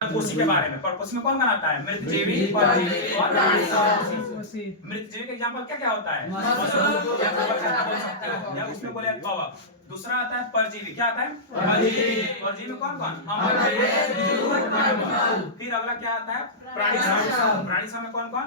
कोशी के बारे में, पर कोशी में कौन बनाता है? मृतजीवी, परजीवी और प्राणी। मृतजीवी का एग्जांपल क्या क्या होता है? या उसमें बोले कवक। दूसरा आता है परजीवी, क्या आता है? परजीवी में कौन कौन? फिर अगला क्या आता है? प्राणी। प्राणी में कौन कौन?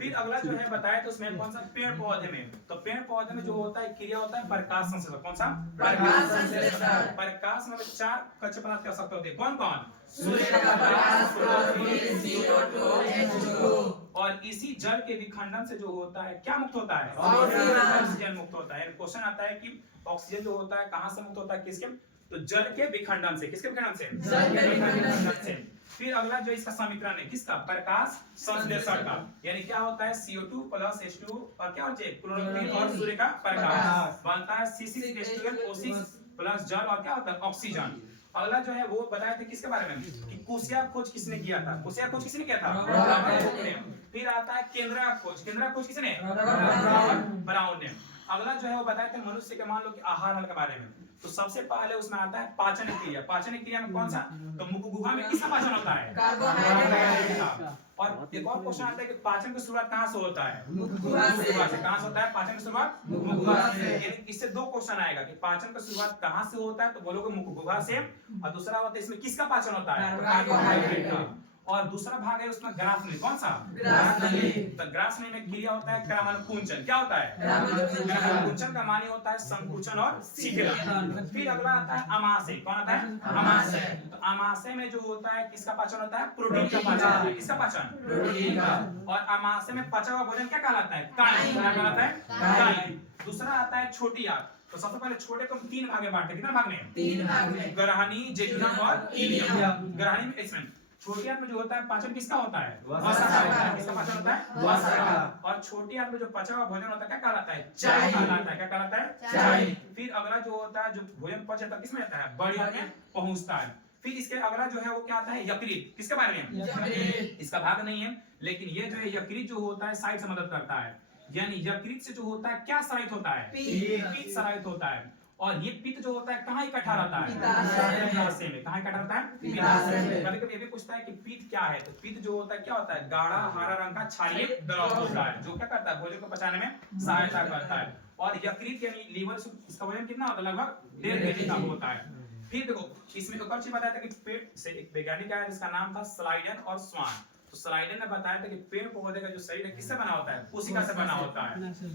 फिर अगला जो है बताया तो उसमें कौन सा? पेड़ पौधे में। तो पेड़ पौधे में जो होता है क्रिया होता है प्रकाश संश्लेषण। कौन सा? प्रकाश संश्लेषण। प्रकाश में 4 कच्चे पदार्थ के आवश्यकता होती है। कौन कौन? सूर्य का प्रकाश, क्लोरोफिल, CO2, H2O। और इसी जल के विखंडन से जो होता है क्या मुक्त होता है? ऑक्सीजन मुक्त होता है। क्वेश्चन आता है कि ऑक्सीजन जो होता है कहां से मुक्त होता है? किसके? तो जल के विखंडन से। किसके विखंडन से? जल के विखंडन से। फिर अगला जो इसका समीकरण है किसका? प्रकाश संश्लेषण का। यानी क्या होता है? CO2 प्लस H2 और क्या होता है? क्लोरोफिल और सूर्य का प्रकाश बनता है C6H12O6 प्लस जल और क्या होता है? ऑक्सीजन। अगला जो है वो बताया था किसके बारे में कि कुशिया खोज किसने किया था? कुशिया खोज किसने किया था? ब्राउन ने। फिर आता है केंद्रा खोज। केंद्रा खोज किसने? ब्राउन ने। अगला जो है वो बताया था मनुष्य के मान लो कि आहार के बारे में। तो सबसे पहले उसमें आता है पाचन क्रिया। पाचन क्रिया में कौन सा? तो मुख गुहा में किसका पाचन होता है? कार्बोहाइड्रेट का। और एक और क्वेश्चन आता है कि पाचन की शुरुआत कहां से होता है? मुख गुहा से। कहां से होता है पाचन की शुरुआत? मुख गुहा से। यानी इससे 2 क्वेश्चन आएगा कि पाचन की शुरुआत कहां से होता है? तो बोलोगे मुख गुहा से। और दूसरा होता है इसमें किसका पाचन होता है? कार्बोहाइड्रेट का। और दूसरा भाग है उसमें ग्रासनली। कौन सा? ग्रासनली। तो ग्रासनली में क्रिया होता है क्रमानुकुंचन। क्या होता है? क्रमानुकुंचन का माने होता है संकुचन और शिथिलन। फिर अगला आता है अमाशय। कौन आता है? अमाशय। तो अमाशय में जो होता है किसका पाचन होता है? प्रोटीन का पाचन होता है। किसका पाचन? प्रोटीन का। और अमाशय में पचा हुआ भोजन क्या कहलाता है? काई। क्या कहलाता है? काई। दूसरा आता है छोटी आंत। तो सबसे पहले छोटे को 3 भाग में बांटते हैं। कितना भाग में? 3 भाग में। ग्रहणी, जेजुना और इलियम। ग्रहणी में इसमें छोटी आंत में जो होता है पाचन किसका होता है? वसा का होता है। किसका पाचन होता है? वसा का। और छोटी आंत में जो पचा हुआ भोजन होता है क्या कहलाता है? चाय कहलाता है। क्या कहलाता है? चाय। फिर अगला जो होता है जो भोजन पच जाता है किसमें आता है? बड़ी आंत में पहुंचता है। फिर इसके अगला जो है वो क्या आता है? यकृत। किसके बारे में? यकृत। इसका भाग नहीं है लेकिन ये जो है यकृत जो होता है साइड से मदद करता है। यानी यकृत से जो होता है क्या स्रावित होता है? पित्त स्रावित होता है। और ये पित्त जो होता है कहाँ इकट्ठा रहता है? पित्ताशय में। कहाँ इकट्ठा रहता है? पित्ताशय में। कभी-कभी ये भी पूछता है कि पित्त क्या है? तो पित्त जो होता है क्या होता है? गाढ़ा हरा रंग का क्षारीय द्रव होता है जो क्या करता है? भोजन को पचाने में सहायता करता है। और यकृत यानी लीवर से इसका वजन कितना होता है? लगभग 1.5 kg का होता है। फिर देखो इसमें एक और चीज बताया था कि पेट से एक वैज्ञानिक आया जिसका नाम था स्लाइडन और स्वान। तो स्लाइडन ने बताया था कि पेड़ पौधे का जो शरीर है किससे बना होता है? कोशिका से बना होता है।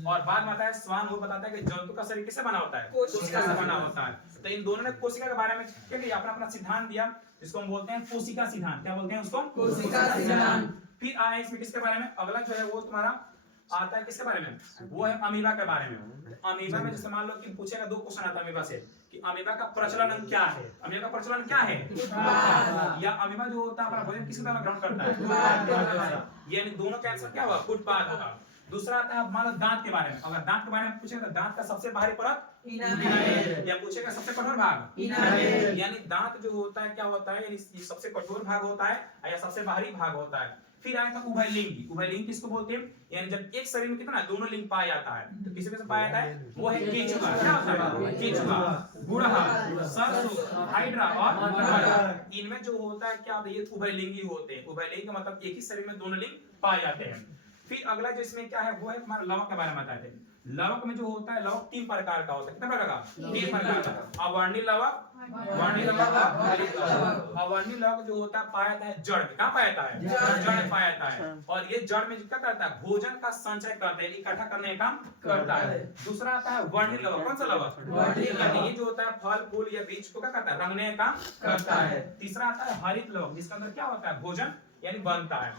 और बाद में बताया स्वान वो बताता है कि जंतु का शरीर किससे बना होता है? कोशिका से बना होता है। तो इन दोनों ने कोशिका के बारे में क्या किया? अपना अपना सिद्धांत दिया जिसको हम बोलते हैं कोशिका सिद्धांत। क्या बोलते हैं उसको? कोशिका सिद्धांत। फिर आया इसमें किसके बारे में? अगला जो है वो तुम्हारा आता है किसके बारे में? वो है अमीबा के बारे में। अमीबा में जैसे मान लो कि पूछेगा 2 क्वेश्चन आता है अमीबा से कि अमीबा का प्रचलन क्या है? अमीबा का प्रचलन क्या है? या अमीबा जो होता है अपना भोजन किसके द्वारा ग्रहण करता है? यानी दोनों का आंसर क्या होगा? फुटपाथ होगा। दूसरा आता है मान लो दांत के बारे में। अगर दांत के बारे में पूछेगा तो दांत का सबसे बाहरी परत इनामेल। या पूछेगा सबसे कठोर भाग इनामेल। यानी दांत जो होता है क्या होता है? यानी सबसे कठोर भाग होता है या सबसे बाहरी भाग होता है। फिर आया था उभयलिंगी। उभयलिंगी किसको बोलते हैं? यानी जब एक शरीर में कितना दोनों लिंग पाया जाता है तो किसी में से पाया जाता है? वो है केचुआ। क्या होता है? केचुआ, गुड़हल, सरसों, हाइड्रा और मगर। इनमें जो होता है क्या ये उभयलिंगी होते हैं। उभयलिंगी का मतलब एक ही शरीर में दोनों लिंग पाए जाते हैं। फिर अगला जो इसमें क्या है वो है तुम्हारा लवक के बारे में बताते हैं। लवक में जो होता है लवक 3 प्रकार का होता है। कितने प्रकार का? 3 प्रकार का। अवर्णी लवक, वर्णी लवक और हरित लवक। अवर्णी लवक जो होता है पाया जाता है जड़ में। कहां पाया जाता है? जड़ में पाया जाता है। और ये जड़ में क्या करता है? भोजन का संचय करता है, इकट्ठा करने का काम करता है। दूसरा आता है वर्णी लवक। कौन सा लवक? यानी ये जो होता है फल फूल या बीज को क्या करता है? रंगने का काम करता है। तीसरा आता है हरित लवक जिसके अंदर क्या होता है? भोजन यानी बनता है।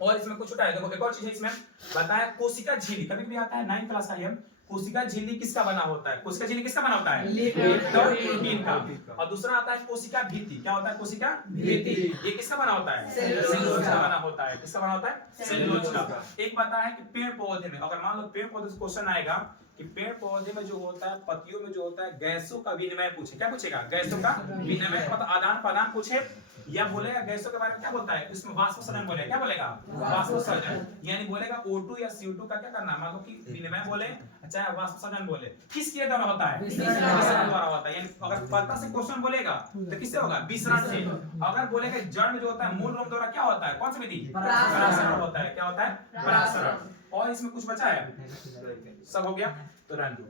और इसमें कुछ है देखो एक और चीज है इसमें बताया कोशिका झिल्ली। कभी भी आता है 9th क्लास का ये कोशिका झिल्ली किसका बना होता है? कोशिका झिल्ली किसका बना होता है? प्रोटीन का। और दूसरा आता है कोशिका भित्ति। क्या होता है? कोशिका भित्ति ये किसका बना होता है? सेलुलोज का बना होता है। किसका बना होता है? सेलुलोज का। एक बताया है कि पेड़ पौधे में अगर मान लो पेड़ पौधे से क्वेश्चन आएगा कि पेड़ पौधे में जो होता है, पत्तियों में जो होता है, गैसों का विनिमय पूछे। क्या पूछेगा? गैसों का विनिमय, मतलब आदान प्रदान पूछे, या बोलेगा गैसों के बारे में क्या बोलता है, इसमें वाष्पसर्जन बोलेगा। क्या बोलेगा? वाष्पसर्जन। यानी बोलेगा O2 या CO2 का क्या करना, मतलब कि विनिमय बोले चाहे वाष्पसर्जन बोले, किसके द्वारा होता है? विसरण द्वारा होता है। यानी अगर पता से क्वेश्चन बोलेगा तो किससे होगा? विसरण से। अगर बोलेगा जड़ में जो होता है, मूल रोम द्वारा क्या होता है, कौन सी विधि? परागण होता है। क्या होता है? परागण। और इसमें कुछ बचा है? सब हो गया तो रन दो।